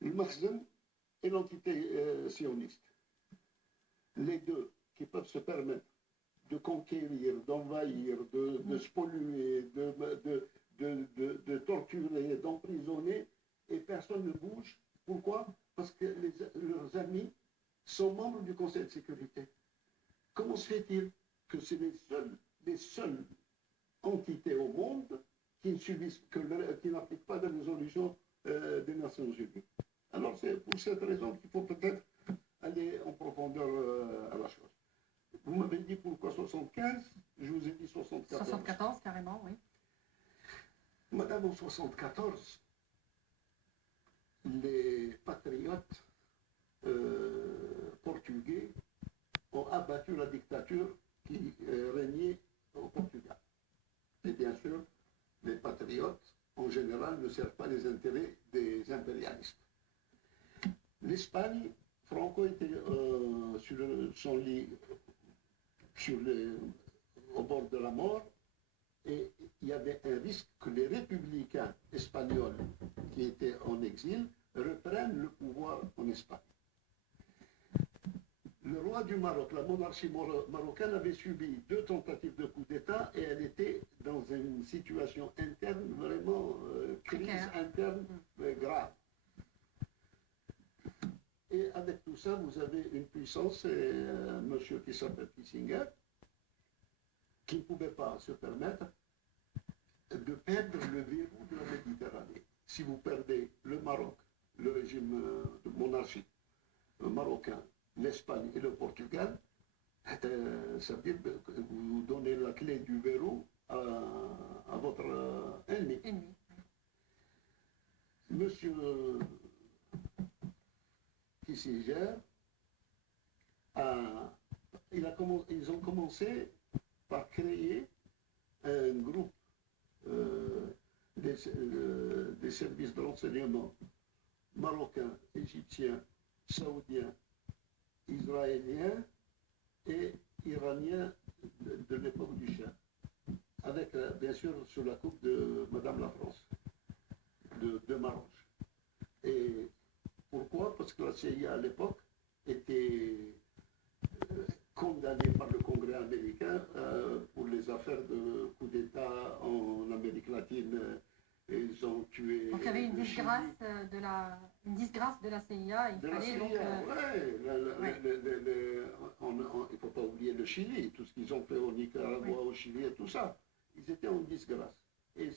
le Makhzen et l'entité sioniste. Les deux qui peuvent se permettre de conquérir, d'envahir, de spolluer, de torturer, d'emprisonner, et personne ne bouge. Pourquoi? Parce que leurs amis sont membres du Conseil de sécurité. Comment se fait-il que c'est les seules entités au monde qui n'appliquent pas de résolution des Nations Unies? Alors c'est pour cette raison qu'il faut peut-être aller en profondeur à la chose. Vous m'avez dit pourquoi 75, je vous ai dit 74. 74, carrément, oui. Madame, en 74, les patriotes portugais ont abattu la dictature qui régnait au Portugal. Et bien sûr, les patriotes, en général, ne servent pas les intérêts des impérialistes. L'Espagne, Franco était sur son lit au bord de la mort, et il y avait un risque que les républicains espagnols qui étaient en exil reprennent le pouvoir en Espagne. Le roi du Maroc, la monarchie marocaine, avait subi 2 tentatives de coup d'État et elle était dans une situation interne vraiment crise interne grave. Et avec tout ça, vous avez une puissance, un monsieur qui s'appelle Kissinger, qui ne pouvait pas se permettre de perdre le verrou de la Méditerranée. Si vous perdez le Maroc, le régime de monarchie marocain, l'Espagne et le Portugal, ça veut dire que vous donnez la clé du verrou à votre ennemi. Monsieur Kissinger, ils ont commencé par créer un groupe des services de renseignement marocains, égyptiens, saoudiens, israéliens et iraniens de l'époque du Shah, avec bien sûr sous la coupe de Madame la France, de Maroc. Et pourquoi? Parce que la CIA à l'époque était condamnée par le Congrès américain pour les affaires de coup d'État en Amérique latine. Ils ont tué. Donc il y avait une disgrâce de la CIA. Il fallait donc. Il ne faut pas oublier le Chili, tout ce qu'ils ont fait au Nicaragua, au Chili et tout ça. Ils étaient en disgrâce. Et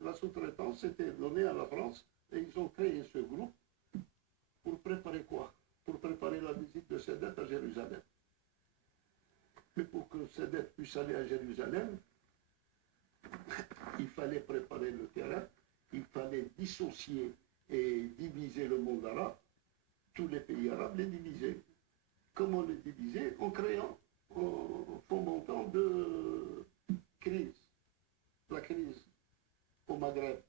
la sous-traitance était donnée à la France et ils ont créé ce groupe pour préparer quoi? Pour préparer la visite de Sadat à Jérusalem. Mais pour que Sadat puisse aller à Jérusalem, il fallait préparer le terrain, il fallait dissocier et diviser le monde arabe, tous les pays arabes les diviser. Comment les diviser? En créant, en fomentant de crise. La crise au Maghreb,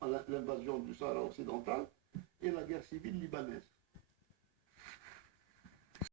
à l'invasion du Sahara occidental, et la guerre civile libanaise.